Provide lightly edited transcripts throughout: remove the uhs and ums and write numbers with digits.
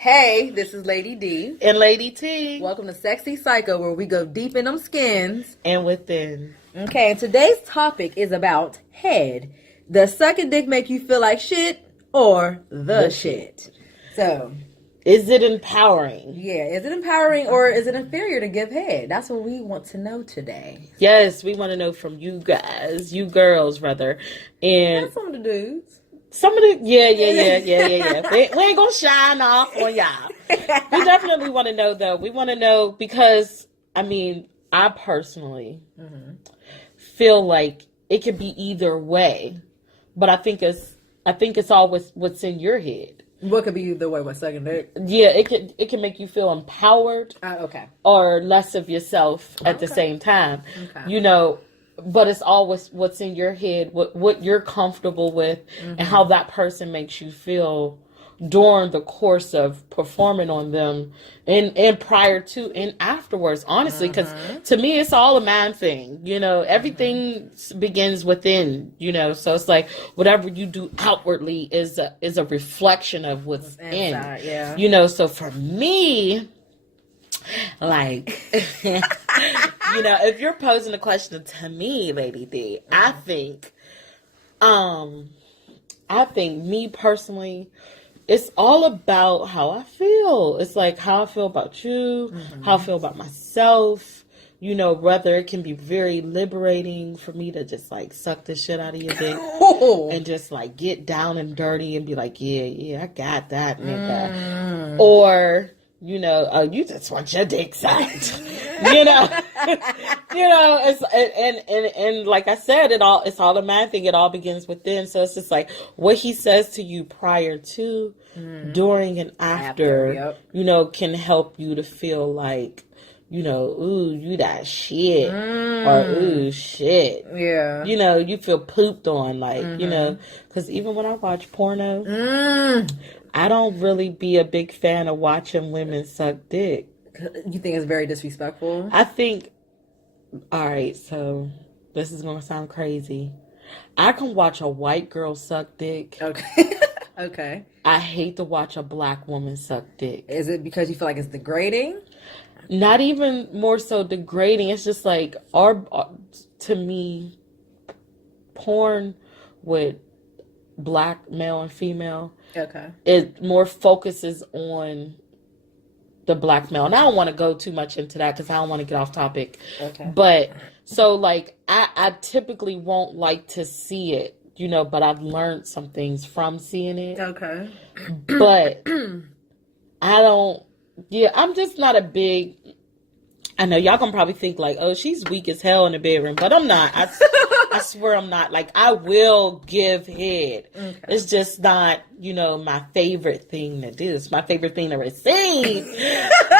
Hey, this is Lady D. And Lady T. Welcome to Sexy Psycho, where we go deep in them skins. And within. Okay, and today's topic is about head. Does sucking dick make you feel like shit or the shit? So, is it empowering? Yeah, is it empowering or is it inferior to give head? That's what we want to know today. Yes, we want to know from you guys, you girls rather. And not some of the dudes. Some of the, yeah. We ain't gonna shine off on y'all. We definitely want to know, though. We want to know because, I personally feel like it could be either way, but I think it's always what's in your head. What could be either way? What, sucking dick? Yeah, it can make you feel empowered. Okay. Or less of yourself at the same time. Okay. But it's always what's in your head, what you're comfortable with, and how that person makes you feel during the course of performing on them and prior to and afterwards, honestly, because to me, it's all a mind thing. Everything begins within, so it's like whatever you do outwardly is a reflection of what's inside, in. So for me, like, if you're posing a question to me, Lady D, I think me personally, it's all about how I feel. It's like how I feel about you, how I feel about myself. Whether it can be very liberating for me to just like suck the shit out of your dick and just like get down and dirty and be like, yeah, I got that, nigga. Or you just want your dick sucked. It's and like I said, it's all a man thing. It all begins within. So it's just like what he says to you prior to, during, and after can help you to feel like, ooh, you that shit, or ooh, shit. Yeah. You feel pooped on, like, because even when I watch porno, I don't really be a big fan of watching women suck dick. You think it's very disrespectful? I think, all right, so this is going to sound crazy. I can watch a white girl suck dick. Okay. Okay. I hate to watch a black woman suck dick. Is it because you feel like it's degrading? Not even more so degrading. It's just like, to me, porn with black male and female, it more focuses on the black male. And I don't want to go too much into that because I don't want to get off topic. Okay. But so like I typically won't like to see it, but I've learned some things from seeing it. Okay. But I'm just not a big, I know y'all gonna probably think like, oh, she's weak as hell in the bedroom, but I'm not. I swear I'm not. Like, I will give head. Okay. It's just not, my favorite thing to do. It's my favorite thing to receive,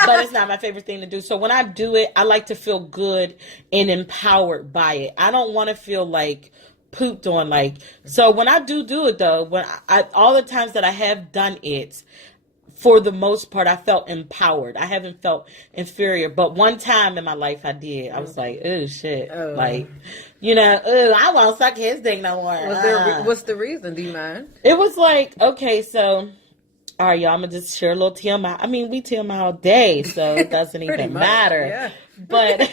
but it's not my favorite thing to do. So when I do it, I like to feel good and empowered by it. I don't want to feel like pooped on. Like, so when I do it though, when all the times that I have done it, for the most part, I felt empowered. I haven't felt inferior. But one time in my life, I did. I was like, oh, shit. Oh. Like, I won't suck his dick no more. What's the reason? Do you mind? It was like, okay, so, all right, y'all, I'm going to just share a little TMI. We TMI all day, so it doesn't even matter. Yeah. But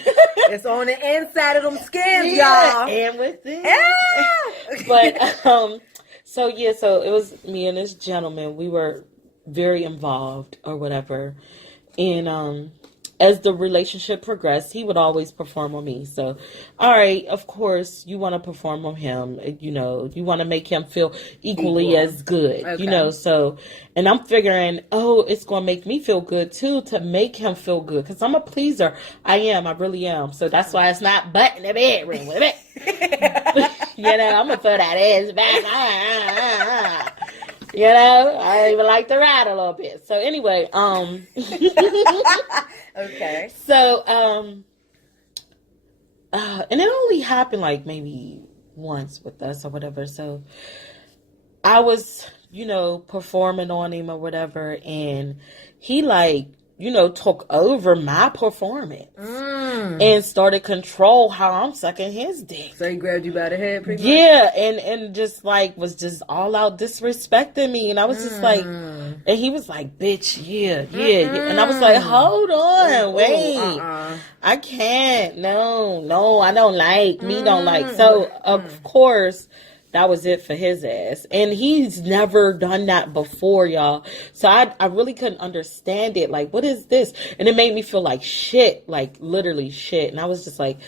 it's on the inside of them skins, y'all. And within. Yeah. But, so it was me and this gentleman. We were very involved or whatever, and as the relationship progressed, he would always perform on me. So all right, of course you want to perform on him, you want to make him feel equally as good. So, and I'm figuring, it's gonna make me feel good too, to make him feel good, because I'm a pleaser. I really am. So that's why it's not butt in the bedroom with it. I'm gonna throw that ass back. I even like to ride a little bit. So anyway, okay. So, and it only happened like maybe once with us or whatever. So I was, performing on him or whatever, and he like, took over my performance and started control how I'm sucking his dick. So he grabbed you by the head pretty much? Yeah, and just like was just all out disrespecting me, and I was just like, And he was like, bitch, yeah. And I was like, hold on, wait. I can't. No, I don't like. Me don't like. So, of course, that was it for his ass. And he's never done that before, y'all. So I really couldn't understand it. Like, what is this? And it made me feel like shit, like literally shit. And I was just like,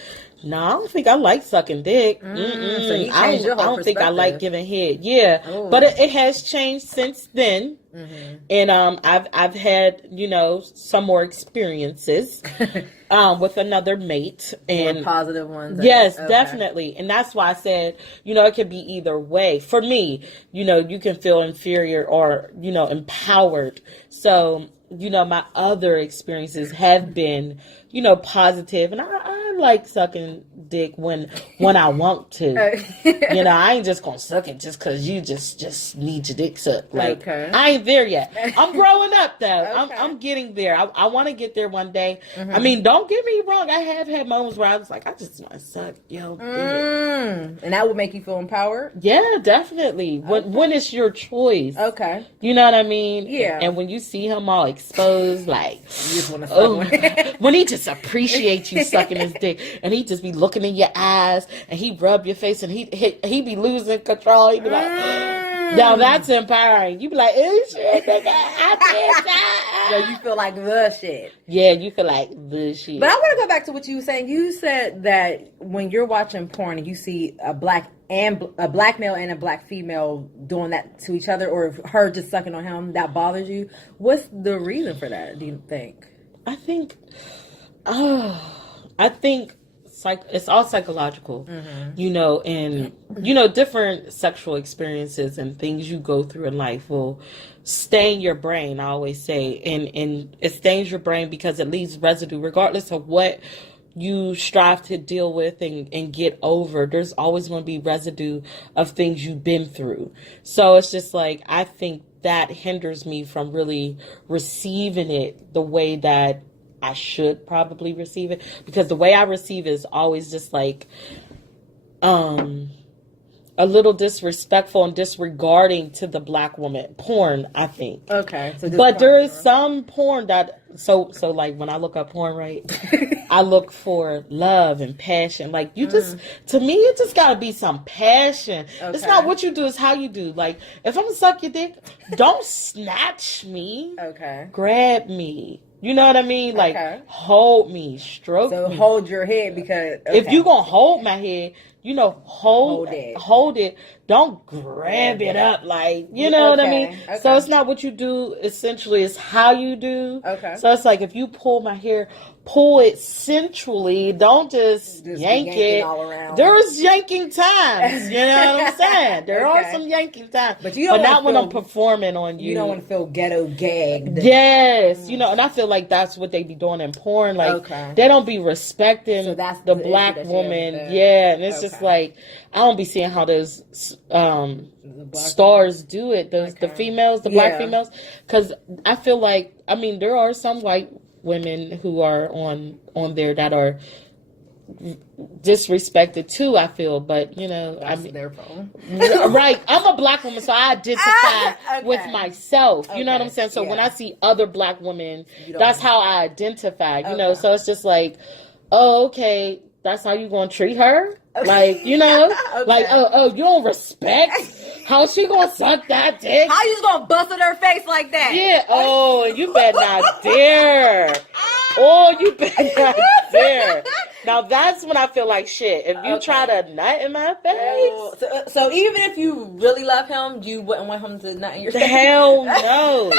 nah, I don't think I like sucking dick. So you changed your whole I don't think I like giving head. Yeah. Ooh. But it has changed since then. And I've had, some more experiences with another mate, and more positive ones. Yes, definitely. And that's why I said, it could be either way. For me, you can feel inferior or, empowered. So, my other experiences have been, positive, and I like sucking dick when I want to. I ain't just gonna suck it just because you just need your dick sucked. Like, I ain't there yet. I'm growing up though. I'm getting there. I want to get there one day. I mean, don't get me wrong. I have had moments where I was like, I just want to suck your dick. And that would make you feel empowered? Yeah, definitely. When it's your choice. Okay. You know what I mean? Yeah. And when you see him all exposed, like, you just want to suck when he just appreciates you sucking his dick, and he just be looking in your eyes, and he rub your face, and he be losing control. He be like, now that's empowering. You be like, oh shit, nigga, I did that. So you feel like the shit. Yeah, you feel like the shit. But I want to go back to what you were saying. You said that when you're watching porn and you see a black male and a black female doing that to each other, or her just sucking on him, that bothers you. What's the reason for that, do you think? I think it's all psychological, and different sexual experiences and things you go through in life will stain your brain. I always say, and it stains your brain because it leaves residue, regardless of what you strive to deal with and get over. There's always going to be residue of things you've been through. So it's just like, I think that hinders me from really receiving it the way that I should probably receive it, because the way I receive it is always just like a little disrespectful and disregarding to the black woman. Porn, I think. Okay. So but there is some porn that so like when I look up porn, right, I look for love and passion. Like, you just, to me, it just gotta be some passion. Okay. It's not what you do, it's how you do. Like, if I'm gonna suck your dick, don't snatch me. Okay. Grab me. You know what I mean? Like, hold me, stroke me. So hold your head, because if you gonna hold my head, hold it. Don't grab it up, like, you know what I mean? Okay. So it's not what you do, essentially, it's how you do. Okay. So it's like, if you pull my hair, pull it sensually. Don't just yank it. All around. There's yanking times. You know what I'm saying? There are some yanking times. But not when I'm performing on you. You don't want to feel ghetto gagged. Yes. And I feel like that's what they be doing in porn. Like, they don't be respecting the black woman. Yeah. And it's just like, I don't be seeing how those stars do it. The females, the black females. Because I feel like, I mean, there are some white women who are on there that are disrespected too, I feel, but that's their problem. Right. I'm a black woman, so I identify with myself. You know what I'm saying? So when I see other black women, that's how I identify, so it's just like, oh, okay, that's how you gonna treat her? Like, like, oh, you don't respect how she gonna suck that dick? How you just gonna bust in her face like that? Yeah. Oh, you better not dare. Oh, you better not dare. Now that's when I feel like shit. If you try to nut in my face. So even if you really love him, you wouldn't want him to nut in your face? Hell no.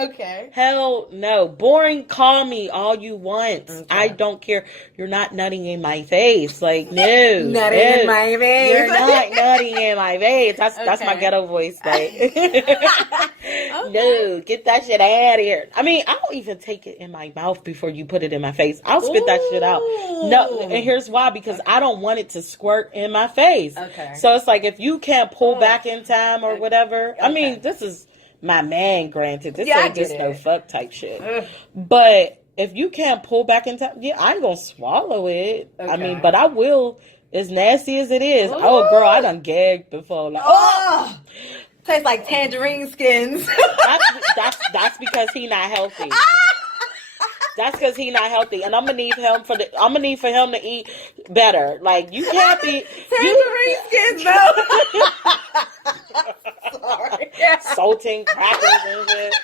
Okay. Hell no. Boring, call me all you want. Okay. I don't care. You're not nutting in my face. Like, no. Nutting in my face. You're not nutting in my face. That's my ghetto voice. Like, no, get that shit out of here. I mean, I don't even take it in my mouth before you put it in my face. I'll spit that shit out. No. And here's why, because I don't want it to squirt in my face. Okay. So it's like, if you can't pull back in time or whatever. I mean, this is my man, granted. This ain't just no fuck type shit. But if you can't pull back in time, I ain't gonna swallow it. Okay. I mean, but I will, as nasty as it is. Ooh. Oh, girl, I done gagged before. Like, Tastes like tangerine skins. That's because he not healthy. That's because he not healthy, and I'm gonna need for him to eat better. Like you can't be tangerine skins, though. Sorry, salting crackers and shit.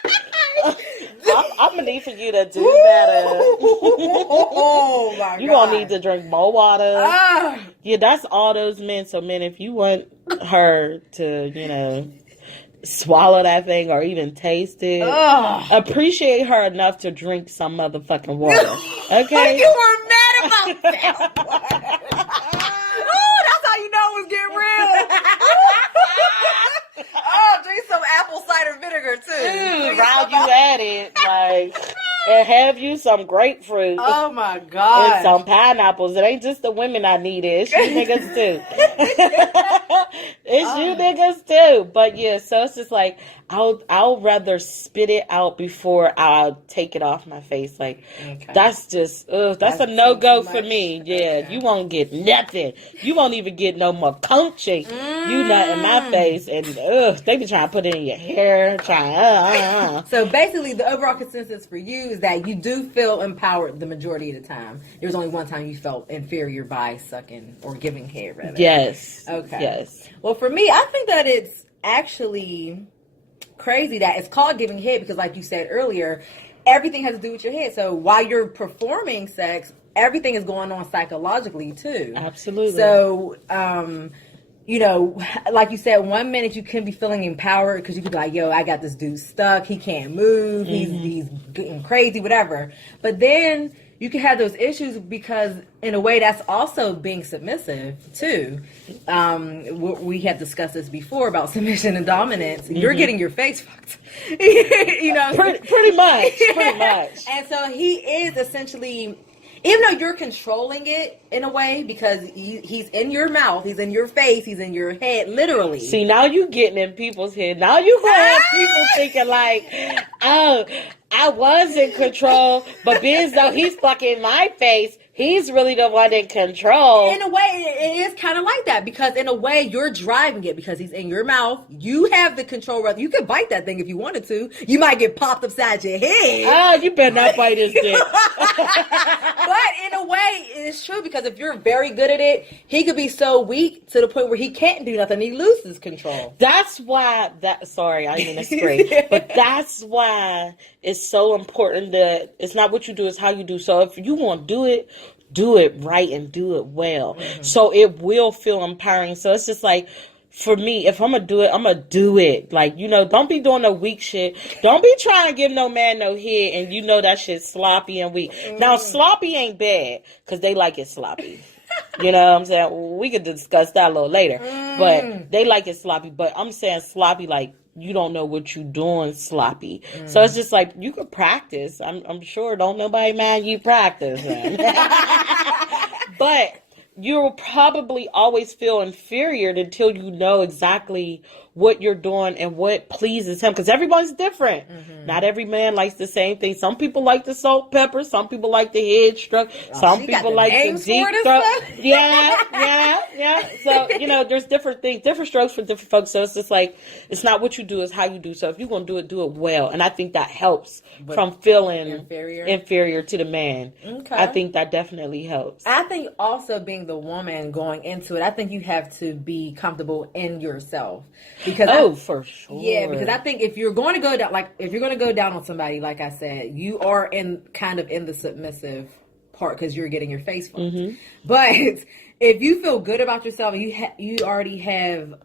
I'm gonna need for you to do better. Oh my God! You gonna need to drink more water. Yeah, that's all those men. So, men, if you want her to, swallow that thing or even taste it, appreciate her enough to drink some motherfucking water. Okay? You were mad about that. Oh, that's how you know it was getting real. Drink some apple cider vinegar too. While you at it, and have you some grapefruit. Oh my God. And some pineapples. It ain't just the women I need it. It's you niggas too. It's you niggas too. But yeah, so it's just like I'll rather spit it out before I'll take it off my face. That's just that's a no-go for me. Yeah, okay. You won't get nothing. You won't even get no more coaching. You nut in my face, and they be trying to put it in your hair, So basically, the overall consensus for you is that you do feel empowered the majority of the time. There's only one time you felt inferior by sucking or giving head, rather. Yes. Okay. Yes. Well, for me, I think that it's actually crazy that it's called giving head because, like you said earlier, everything has to do with your head. So while you're performing sex, everything is going on psychologically too. Absolutely. So, like you said, 1 minute you can be feeling empowered because you could be like, yo, I got this dude stuck. He can't move. He's getting crazy, whatever. But then you can have those issues because in a way that's also being submissive too. We have discussed this before about submission and dominance. You're getting your face fucked. Pretty much. And so he is essentially, even though you're controlling it in a way because he's in your mouth, he's in your face, he's in your head, literally. See, now you getting in people's head. Now you gonna have people thinking like, oh, I was in control, but being though he's fucking my face, he's really the one in control. In a way, it is kind of like that because in a way, you're driving it because he's in your mouth. You have the control. You could bite that thing if you wanted to. You might get popped upside your head. Oh, you better not bite his dick. But in a way, it's true because if you're very good at it, he could be so weak to the point where he can't do nothing. He loses control. That's why sorry, I didn't mean to spray. But that's why it's so important that it's not what you do, it's how you do. So if you want to do it right and do it well. So it will feel empowering. So it's just like, for me, if I'm going to do it, I'm going to do it. Like, don't be doing no weak shit. Don't be trying to give no man no head and that shit's sloppy and weak. Now, sloppy ain't bad because they like it sloppy. You know what I'm saying? We could discuss that a little later. But they like it sloppy. But I'm saying sloppy like, you don't know what you're doing sloppy. So it's just like, you could practice. I'm sure don't nobody mind you practicing. But you'll probably always feel inferior until you know exactly what you're doing and what pleases him. Because everybody's different. Not every man likes the same thing. Some people like the salt pepper. Some people like the head stroke. Some people like the deep throat. Yeah. So, there's different things, different strokes for different folks. So it's just like, it's not what you do, it's how you do. So if you're going to do it well. And I think that helps from feeling inferior to the man. Okay. I think that definitely helps. I think also being the woman going into it, I think you have to be comfortable in yourself. Because for sure. Yeah, because I think if you're going to go down on somebody, like I said, you are in the submissive part because you're getting your face fucked. But if you feel good about yourself, you already have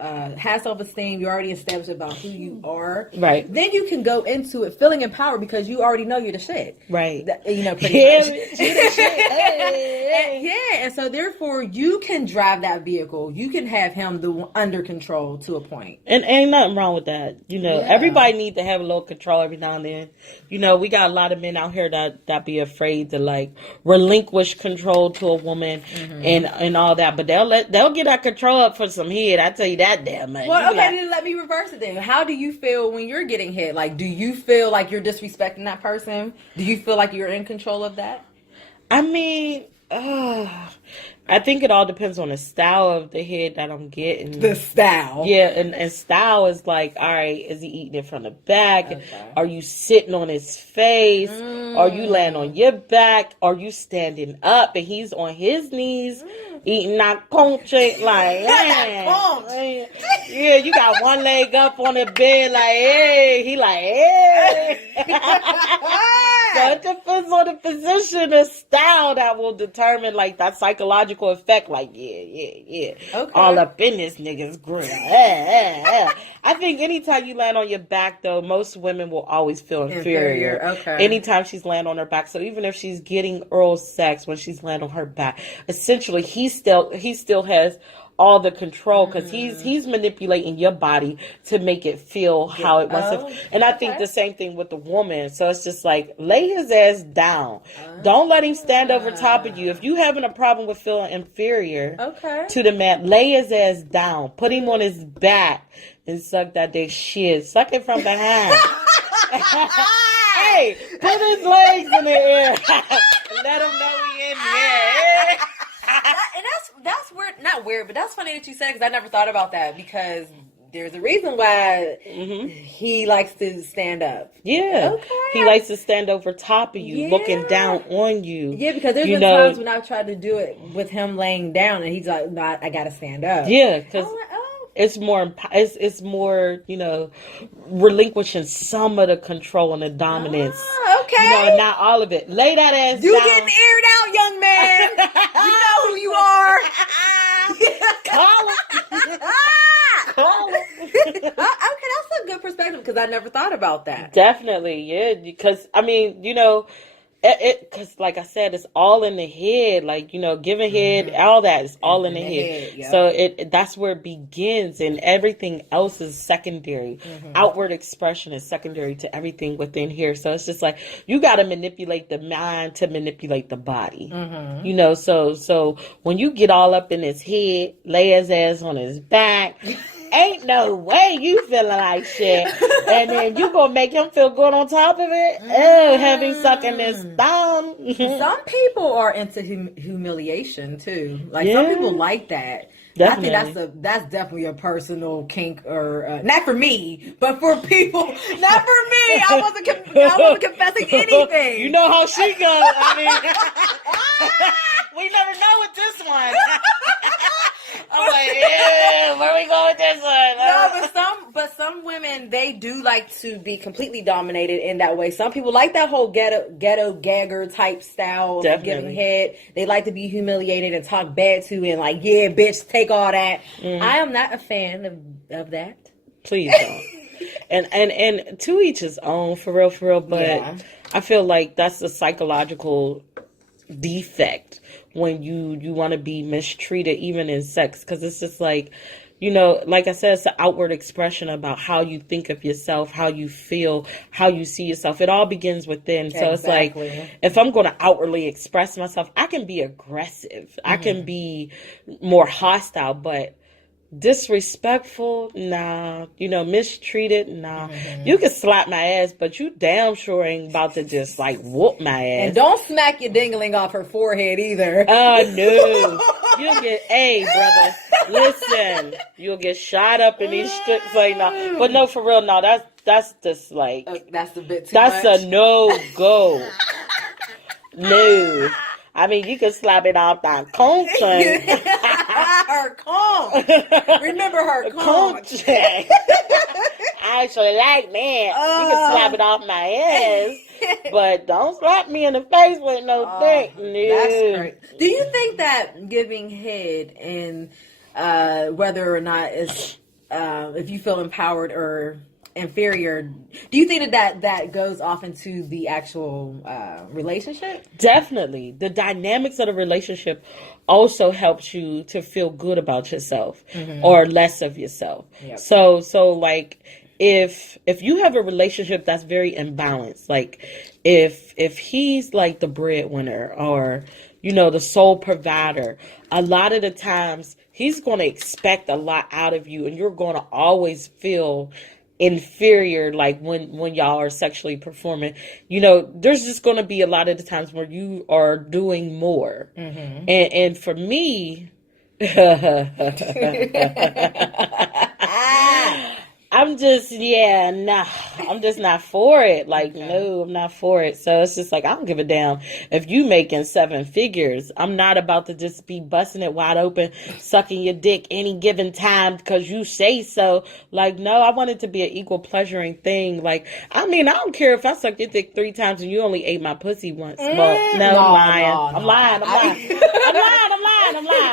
self-esteem, you already established about who you are, right? Then you can go into it feeling empowered because you already know you're the shit, right? Pretty much. You're the shit. And so therefore you can drive that vehicle. You can have him under control to a point, and ain't nothing wrong with that. Everybody needs to have a little control every now and then. We got a lot of men out here that be afraid to like relinquish control to a woman and all that, but they'll get that control up for some head. I tell you that damn much. Well, okay, then let me reverse it then. How do you feel when you're getting hit? Like, do you feel like you're disrespecting that person? Do you feel like you're in control of that? I mean, I think it all depends on the style of the head that I'm getting. The style. Yeah, and style is like, all right, is he eating it from the back? Okay. Are you sitting on his face? Are you laying on your back? Are you standing up and he's on his knees eating that conch? Like, yeah, you got one leg up on the bed, like, hey. He like, hey. So it depends on the position and style that will determine, like, that psychological effect. Like, yeah. Okay. All up in this nigga's grill. I think anytime you land on your back, though, most women will always feel inferior. Okay. Anytime she's laying on her back. So even if she's getting oral sex when she's laying on her back, essentially he still has all the control because he's manipulating your body to make it feel how it wants to. And I think the same thing with the woman. So it's just like, lay his ass down. Don't let him stand over top of you. If you having a problem with feeling inferior to the man, lay his ass down. Put him on his back and suck that dick shit. Suck it from behind. Hey, put his legs in the air. Let him know he in there. And that's weird, not weird, but that's funny that you said, because I never thought about that, because there's a reason why he likes to stand up. Yeah. Okay. He likes to stand over top of you, looking down on you. Yeah, because there's been times when I've tried to do it with him laying down, and he's like, no, I got to stand up. Yeah, because it's more, relinquishing some of the control and the dominance. Okay. Not all of it. Lay that ass down. You getting aired out, young man. You know who you are. Call him. Okay, that's a good perspective, because I never thought about that. Definitely, yeah. Because, because like I said, it's all in the head. Like, giving head, all that is all in the head. Yep. So that's where it begins, and everything else is secondary. Outward expression is secondary to everything within here. So it's just like, you got to manipulate the mind to manipulate the body. So when you get all up in his head, lay his ass on his back, ain't no way you feeling like shit. And then you gonna make him feel good on top of it. Oh, having sucking this thumb. Some people are into humiliation too. Like, some people like that. Definitely. I think that's definitely a personal kink, or not for me, but for people. Not for me. I wasn't confessing anything. You know how she goes. I mean, we never know with this one. I'm like, yeah, where we going with this one? No, but some women, they do like to be completely dominated in that way. Some people like that whole ghetto gagger type style of giving head. They like to be humiliated and talked bad to, and like, yeah, bitch, take all that. I am not a fan of that. Please don't. And to each his own, for real. But I feel like that's the psychological defect when you want to be mistreated, even in sex, because it's just like, like I said, it's an outward expression about how you think of yourself, how you feel, how you see yourself. It all begins within. So it's like, if I'm going to outwardly express myself, I can be aggressive, I can be more hostile, but disrespectful, nah. Mistreated, nah. You can slap my ass, but you damn sure ain't about to just like whoop my ass. And don't smack your dingling off her forehead either. Oh no. You'll get, brother, listen, you'll get shot up in these strips like no. But no, for real, no, that's just like that's a bit too much. That's a no-go. No. I mean, you can slap it off that conch. Her conch. Remember her conch. I actually like that. You can slap it off my ass, but don't slap me in the face with no dick. No. That's great. Do you think that giving head, and whether or not it's if you feel empowered or inferior, do you think that goes off into the actual relationship? Definitely. The dynamics of the relationship also helps you to feel good about yourself or less of yourself. Yep. So like if you have a relationship that's very imbalanced, like if he's like the breadwinner or the sole provider, a lot of the times he's going to expect a lot out of you, and you're going to always feel inferior, like when y'all are sexually performing, you know, there's just going to be a lot of the times where you are doing more. And for me, I'm just, I'm just not for it. Like, no, I'm not for it. So it's just like, I don't give a damn if you making 7 figures. I'm not about to just be busting it wide open, sucking your dick any given time because you say so. Like, no, I want it to be an equal pleasuring thing. Like, I mean, I don't care if I suck your dick 3 times and you only ate my pussy once. Well, no, I'm lying. I'm lying.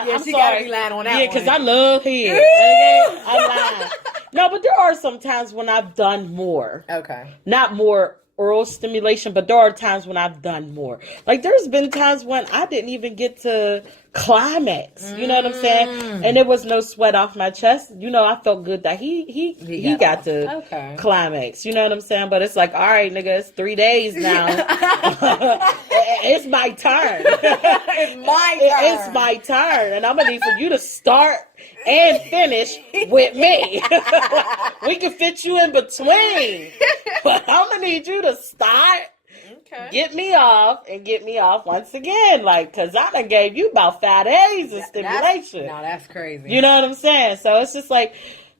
Yeah, I'm she sorry. gotta be lying on that one. Yeah, because I love head. Okay? I'm lying. No, but there are some times when I've done more. Okay. Not more oral stimulation, but there are times when I've done more. Like, there's been times when I didn't even get to climax. You know what I'm saying? And there was no sweat off my chest. You know, I felt good that he got to climax. You know what I'm saying? But it's like, all right, nigga, it's 3 days now. It's my turn. It's my turn. And I'm going to need for you to start and finish with me. We can fit you in between. But I'm going to need you to start, get me off, and get me off once again. Like, because I done gave you about 5 days of stimulation. That's crazy. You know what I'm saying? So it's just like,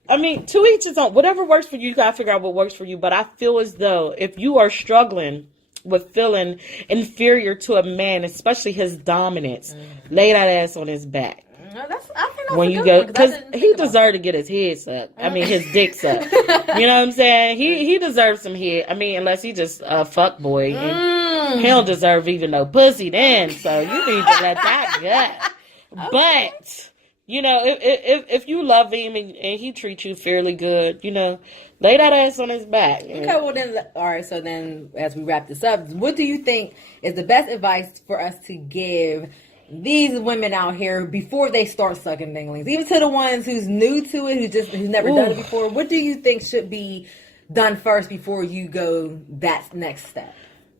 I mean, to each his own. Whatever works for you, you got to figure out what works for you. But I feel as though if you are struggling with feeling inferior to a man, especially his dominance, lay that ass on his back. I think that's when you go, because he deserved to get his head sucked. I mean, his dick sucked. You know what I'm saying? He deserves some head. I mean, unless he just a fuck boy, and he don't deserve even no pussy then. So you need to let that go. But you know, if you love him and he treats you fairly good, you know, lay that ass on his back. Okay, well then, all right. So then, as we wrap this up, what do you think is the best advice for us to give these women out here before they start sucking dinglings? Even to the ones who's new to it, who's never done it before. What do you think should be done first before you go that next step?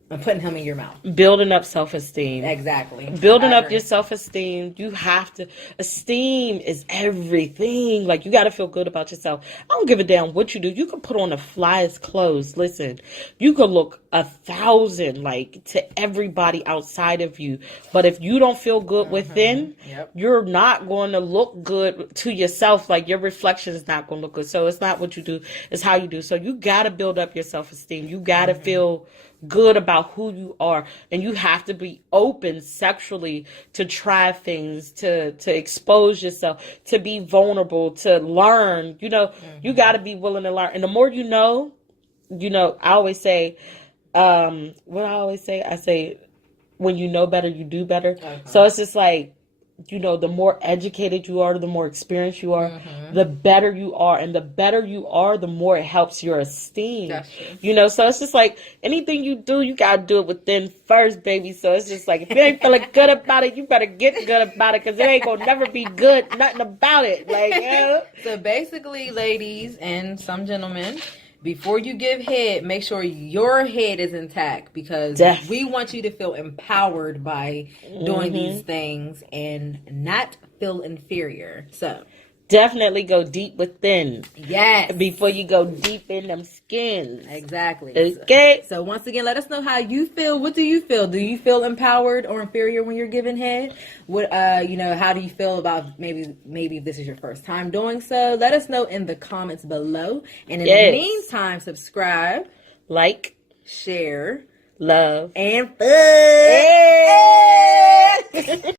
And putting him in your mouth. Building up self-esteem. Exactly. Building up your self-esteem. You have to. Esteem is everything. Like, you got to feel good about yourself. I don't give a damn what you do. You can put on the flyest clothes. Listen, you can look 1,000 like to everybody outside of you. But if you don't feel good within, you're not going to look good to yourself. Like, your reflection is not going to look good. So it's not what you do. It's how you do. So you got to build up your self-esteem. You got to feel good about who you are, and you have to be open sexually to try things, to expose yourself, to be vulnerable, to learn. You know, you got to be willing to learn. And the more you know, I always say, I say, when you know better, you do better. So it's just like, you know, the more educated you are, the more experienced you are, the better you are. And the better you are, the more it helps your esteem. You know, so it's just like, anything you do, you got to do it within first, baby. So it's just like, if you ain't feeling good about it, you better get good about it, because it ain't going to never be good, nothing about it. Like, yeah. So basically, ladies and some gentlemen, before you give head, make sure your head is intact, because we want you to feel empowered by doing these things and not feel inferior. So definitely go deep within. Yes. Before you go deep in them skins. Exactly. Okay. So once again, let us know how you feel. What do you feel? Do you feel empowered or inferior when you're giving head? What how do you feel about maybe if this is your first time doing so? Let us know in the comments below. And in the meantime, subscribe, like, share, love, and fun.